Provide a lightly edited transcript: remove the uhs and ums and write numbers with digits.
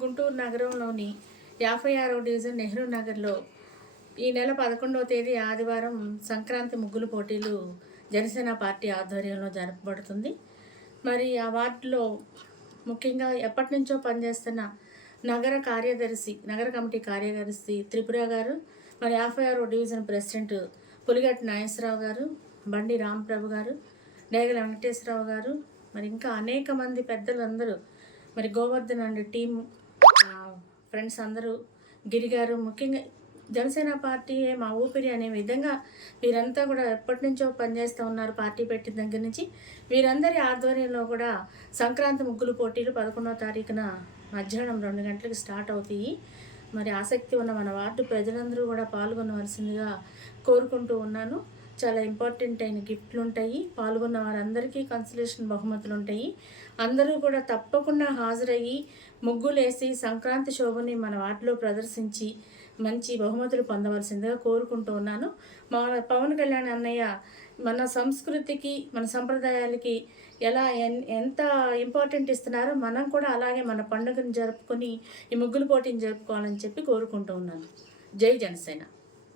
గుంటూరు నగరంలోని 56వ డివిజన్ నెహ్రూ నగర్లో ఈ నెల 11వ తేదీ ఆదివారం సంక్రాంతి ముగ్గులు పోటీలు జనసేన పార్టీ ఆధ్వర్యంలో జరపబడుతుంది. మరి ఆ వార్డులో ముఖ్యంగా ఎప్పటి నుంచో పనిచేస్తున్న నగర కమిటీ కార్యదర్శి త్రిపుర గారు, మరి 56వ డివిజన్ ప్రెసిడెంట్ పులిగట్టి నాగేశ్వరరావు గారు, బండి రాంప్రభు గారు, డేగల వెంకటేశ్వరరావు గారు, మరి ఇంకా అనేక మంది పెద్దలందరూ, మరి గోవర్ధన్ అండ్ టీం ఫ్రెండ్స్ అందరూ, గిరిగారు, ముఖ్యంగా జనసేన పార్టీయే మా ఊపిరి అనే విధంగా వీరంతా కూడా ఎప్పటి నుంచో పనిచేస్తూ ఉన్నారు. పార్టీ పెట్టిన దగ్గర నుంచి వీరందరి ఆధ్వర్యంలో కూడా సంక్రాంతి ముగ్గులు పోటీలు 11వ తారీఖున మధ్యాహ్నం 2 గంటలకు స్టార్ట్ అవుతాయి. మరి ఆసక్తి ఉన్న మన వార్డు ప్రజలందరూ కూడా పాల్గొనవలసిందిగా కోరుకుంటూ ఉన్నాను. చాలా ఇంపార్టెంట్ అయిన గిఫ్ట్లు ఉంటాయి. పాల్గొన్న వారందరికీ కన్సలేషన్ బహుమతులు ఉంటాయి. అందరూ కూడా తప్పకుండా హాజరయ్యి ముగ్గులేసి సంక్రాంతి శోభని మన వార్డులో ప్రదర్శించి మంచి బహుమతులు పొందవలసిందిగా కోరుకుంటూ ఉన్నాను. మా పవన్ కళ్యాణ్ అన్నయ్య మన సంస్కృతికి, మన సంప్రదాయాలకి ఎంత ఇంపార్టెంట్ ఇస్తున్నారో మనం కూడా అలాగే మన పండుగను జరుపుకొని ఈ ముగ్గులు పోటీని జరుపుకోవాలని చెప్పి కోరుకుంటూ ఉన్నాను. జై జనసేన.